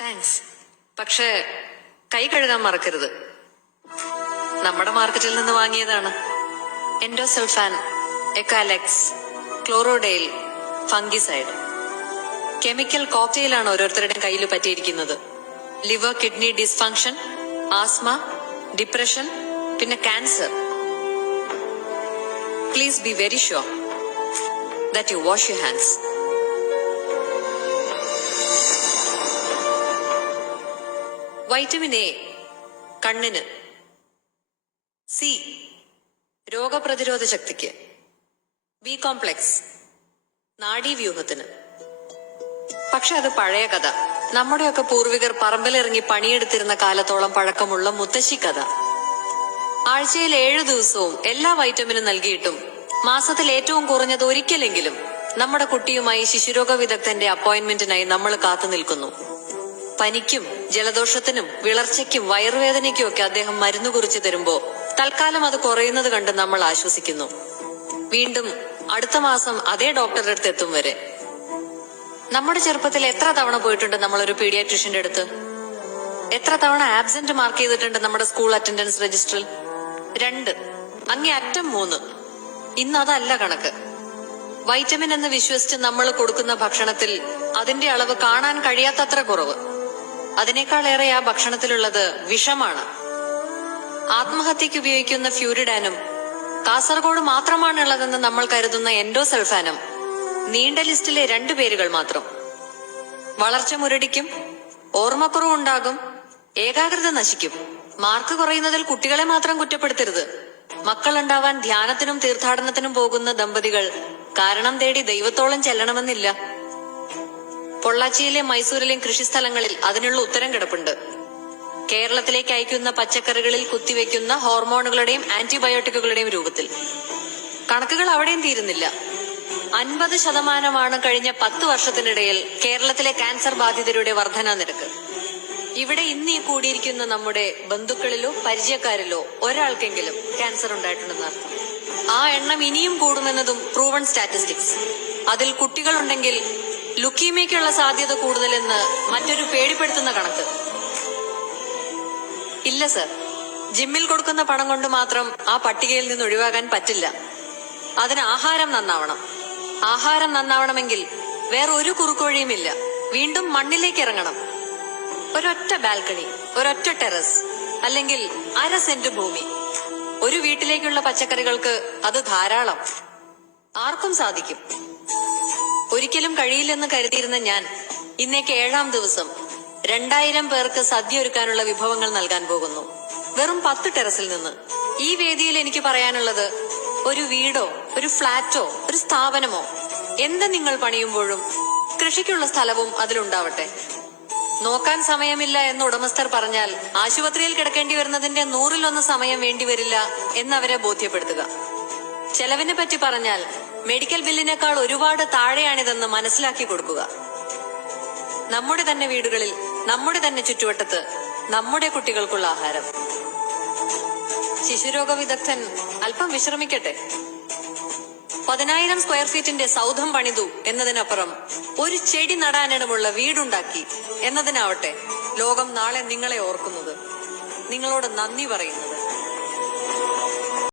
Thanks. പക്ഷേ കൈ കഴുകാൻ മറക്കരുത്. നമ്മുടെ മാർക്കറ്റിൽ നിന്ന് വാങ്ങിയതാണ്. എൻഡോസൾഫാൻ, എക്കാലെക്സ്, ക്ലോറോഡെയിൽ, ഫംഗിസൈഡ്. കെമിക്കൽ കോക്ടെയിലാണ് ഓരോരുത്തരുടെയും കയ്യിൽ പറ്റിയിരിക്കുന്നത്. Liver kidney dysfunction, asthma, depression, പിന്നെ cancer. Please be very sure that you wash your hands. Vitamin A കണ്ണിന്, സി രോഗപ്രതിരോധ ശക്തിക്ക്, ബി കോംപ്ലക്സ് നാഡീവ്യൂഹത്തിന്. പക്ഷെ അത് പഴയ കഥ. നമ്മുടെയൊക്കെ പൂർവികർ പറമ്പിലിറങ്ങി പണിയെടുത്തിരുന്ന കാലത്തോളം പഴക്കമുള്ള മുത്തശ്ശി കഥ. ആഴ്ചയിൽ 7 ദിവസവും എല്ലാ വൈറ്റമിനും നൽകിയിട്ടും മാസത്തിൽ ഏറ്റവും കുറഞ്ഞത് ഒരിക്കലെങ്കിലും നമ്മുടെ കുട്ടിയുമായി ശിശുരോഗ വിദഗ്ധന്റെ അപ്പോയിന്റ്മെന്റിനായി നമ്മൾ കാത്തു നിൽക്കുന്നു. പനിക്കും ജലദോഷത്തിനും വിളർച്ചയ്ക്കും വയറുവേദനയ്ക്കും ഒക്കെ അദ്ദേഹം മരുന്ന് കുറിച്ച് തരുമ്പോ തൽക്കാലം അത് കുറയുന്നത് കണ്ട് നമ്മൾ ആശ്വസിക്കുന്നു. വീണ്ടും അടുത്ത മാസം അതേ ഡോക്ടറുടെ അടുത്ത് എത്തും വരെ. നമ്മുടെ ചെറുപ്പത്തിൽ എത്ര തവണ പോയിട്ടുണ്ട് നമ്മളൊരു പീഡിയാട്രീഷ്യന്റെ അടുത്ത്? എത്ര തവണ ആബ്സെന്റ് മാർക്ക് ചെയ്തിട്ടുണ്ട് നമ്മുടെ സ്കൂൾ അറ്റൻഡൻസ് രജിസ്റ്ററിൽ? 2, അങ്ങേ അറ്റം 3. ഇന്ന് അതല്ല കണക്ക്. വൈറ്റമിൻ എന്ന് വിശ്വസിച്ച് നമ്മൾ കൊടുക്കുന്ന ഭക്ഷണത്തിൽ അതിന്റെ അളവ് കാണാൻ കഴിയാത്തത്ര കുറവ്. അതിനേക്കാളേറെ ആ ഭക്ഷണത്തിലുള്ളത് വിഷമാണ്. ആത്മഹത്യക്ക് ഉപയോഗിക്കുന്ന ഫ്യൂരിഡാനും കാസർഗോഡ് മാത്രമാണുള്ളതെന്ന് നമ്മൾ കരുതുന്ന എൻഡോസൾഫാനും നീണ്ട ലിസ്റ്റിലെ 2 പേരുകൾ മാത്രം. വളർച്ച മുരടിക്കും, ഓർമ്മക്കുറവുണ്ടാകും, ഏകാഗ്രത നശിക്കും. മാർക്ക് കുറയുന്നതിൽ കുട്ടികളെ മാത്രം കുറ്റപ്പെടുത്തരുത്. മക്കളുണ്ടാവാൻ ധ്യാനത്തിനും തീർത്ഥാടനത്തിനും പോകുന്ന ദമ്പതികൾ കാരണം തേടി ദൈവത്തോളം ചെല്ലണമെന്നില്ല. പൊള്ളാച്ചിയിലെ മൈസൂരിലെയും കൃഷിസ്ഥലങ്ങളിൽ അതിനുള്ള ഉത്തരം കിടപ്പുണ്ട്. കേരളത്തിലേക്ക് അയക്കുന്ന പച്ചക്കറികളിൽ കുത്തിവെക്കുന്ന ഹോർമോണുകളുടെയും ആന്റിബയോട്ടിക്കുകളുടെയും രൂപത്തിൽ. കണക്കുകൾ അവിടെയും തീരുന്നില്ല. 50% കഴിഞ്ഞ 10 വർഷത്തിനിടയിൽ കേരളത്തിലെ ക്യാൻസർ ബാധിതരുടെ വർധനാ നിരക്ക്. ഇവിടെ ഇന്ന് ഈ കൂടിയിരിക്കുന്ന നമ്മുടെ ബന്ധുക്കളിലോ പരിചയക്കാരിലോ ഒരാൾക്കെങ്കിലും ക്യാൻസർ ഉണ്ടായിട്ടുണ്ടെന്ന് അർത്ഥം. ആ എണ്ണം ഇനിയും കൂടുമെന്നതും പ്രൂവൺ സ്റ്റാറ്റിസ്റ്റിക്സ്. അതിൽ കുട്ടികളുണ്ടെങ്കിൽ ലുക്കീമിയയ്ക്കുള്ള സാധ്യത കൂടുതലെന്ന് മറ്റൊരു പേടിപ്പെടുത്തുന്ന കണക്ക്. ഇല്ല സർ, ജിമ്മിൽ കൊടുക്കുന്ന പണം കൊണ്ട് മാത്രം ആ പട്ടികയിൽ നിന്ന് ഒഴിവാകാൻ പറ്റില്ല. അതിന് ആഹാരം നന്നാവണം. ആഹാരം നന്നാവണമെങ്കിൽ വേറെ ഒരു കുറുക്കുവഴിയുമില്ല. വീണ്ടും മണ്ണിലേക്ക് ഇറങ്ങണം. ഒരൊറ്റ ബാൽക്കണി, ഒരൊറ്റ ടെറസ്, അല്ലെങ്കിൽ 1/2 സെന്റ് ഭൂമി. ഒരു വീട്ടിലേക്കുള്ള പച്ചക്കറികൾക്ക് അത് ധാരാളം. ആർക്കും സാധിക്കും. ഒരിക്കലും കഴിയില്ലെന്ന് കരുതിയിരുന്ന ഞാൻ ഇന്നേക്ക് 7ാം ദിവസം 2000 പേർക്ക് സദ്യ ഒരുക്കാനുള്ള വിഭവങ്ങൾ നൽകാൻ പോകുന്നു. വെറും 10 ടെറസിൽ നിന്ന്. ഈ വേദിയിൽ എനിക്ക് പറയാനുള്ളത്, ഒരു വീടോ ഒരു ഫ്ളാറ്റോ ഒരു സ്ഥാപനമോ എന്ത് നിങ്ങൾ പണിയുമ്പോഴും കൃഷിക്കുള്ള സ്ഥലവും അതിലുണ്ടാവട്ടെ. നോക്കാൻ സമയമില്ല എന്ന് ഉടമസ്ഥർ പറഞ്ഞാൽ ആശുപത്രിയിൽ കിടക്കേണ്ടി വരുന്നതിന്റെ 100-1 സമയം വേണ്ടിവരില്ല എന്നവരെ ബോധ്യപ്പെടുത്തുക. ചെലവിനെ പറ്റി പറഞ്ഞാൽ മെഡിക്കൽ ബില്ലിനേക്കാൾ ഒരുപാട് താഴെയാണിതെന്ന് മനസ്സിലാക്കി കൊടുക്കുക. നമ്മുടെ തന്നെ വീടുകളിൽ, നമ്മുടെ തന്നെ ചുറ്റുവട്ടത്ത് നമ്മുടെ കുട്ടികൾക്കുള്ള ആഹാരം. ശിശുരോഗ വിദഗ്ധൻ അല്പം വിശ്രമിക്കട്ടെ. 10,000 സ്ക്വയർ ഫീറ്റിന്റെ സൗധം പണിതു എന്നതിനപ്പുറം ഒരു ചെടി നടാനിടമുള്ള വീടുണ്ടാക്കി എന്നതിനാവട്ടെ ലോകം നാളെ നിങ്ങളെ ഓർക്കുന്നത്, നിങ്ങളോട് നന്ദി പറയുന്നത്.